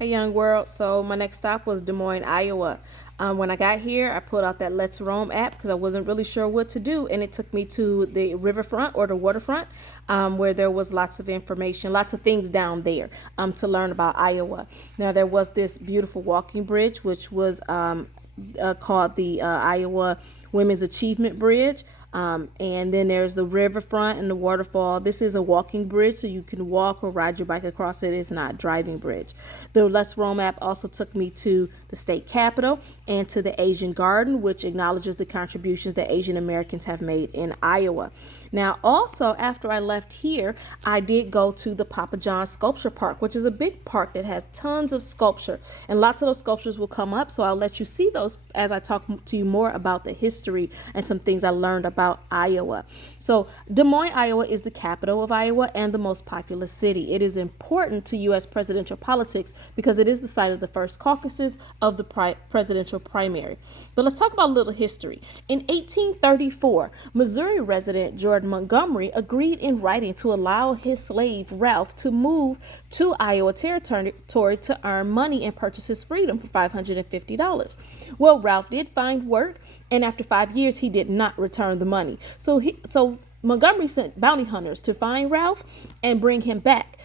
Hey, young world. So my next stop was Des Moines, Iowa. When I got here, I pulled out that Let's Roam app because I wasn't really sure what to do, and it took me to the riverfront or the waterfront, where there was lots of information, lots of things down there to learn about Iowa. Now there was this beautiful walking bridge, which was called the Iowa Women's Achievement Bridge. And then there's the riverfront and the waterfall. This is a walking bridge, so you can walk or ride your bike across it. It's not a driving bridge. The Let's Roam app also took me to the state capitol and to the Asian Garden, which acknowledges the contributions that Asian Americans have made in Iowa. Now, also, after I left here, I did go to the Papa John Sculpture Park, which is a big park that has tons of sculpture. And lots of those sculptures will come up, so I'll let you see those as I talk to you more about the history and some things I learned about Iowa. So, Des Moines, Iowa is the capital of Iowa and the most populous city. It is important to U.S. presidential politics because it is the site of the first caucuses of the presidential primary. But let's talk about a little history. In 1834, Missouri resident Jordan Montgomery agreed in writing to allow his slave Ralph to move to Iowa territory to earn money and purchase his freedom for $550. Well, Ralph did find work, and after 5 years, he did not return the money. So Montgomery sent bounty hunters to find Ralph and bring him back.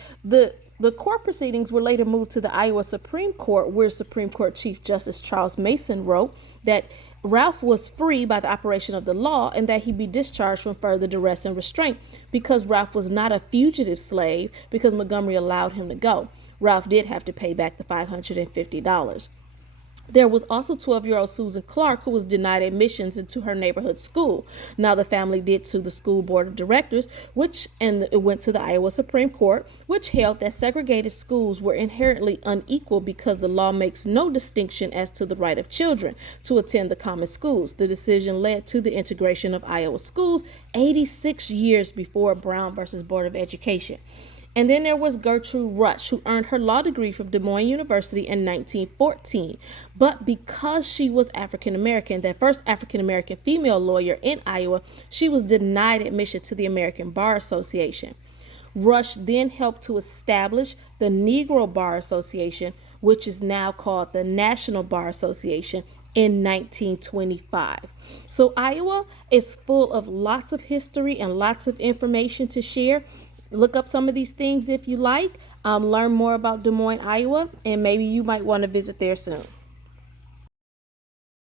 The court proceedings were later moved to the Iowa Supreme Court, where Supreme Court Chief Justice Charles Mason wrote that Ralph was free by the operation of the law and that he be discharged from further duress and restraint because Ralph was not a fugitive slave because Montgomery allowed him to go. Ralph did have to pay back the $550. There was also 12-year-old Susan Clark, who was denied admissions into her neighborhood school. Now the family did sue the school board of directors, and it went to the Iowa Supreme Court, which held that segregated schools were inherently unequal because the law makes no distinction as to the right of children to attend the common schools. The decision led to the integration of Iowa schools 86 years before Brown versus Board of Education. And then there was Gertrude Rush, who earned her law degree from Des Moines University in 1914. But because she was African American, that first African American female lawyer in Iowa, she was denied admission to the American Bar Association. Rush then helped to establish the Negro Bar Association, which is now called the National Bar Association, in 1925. So Iowa is full of lots of history and lots of information to share. Look up some of these things if you like. Learn more about Des Moines, Iowa, and maybe you might want to visit there soon.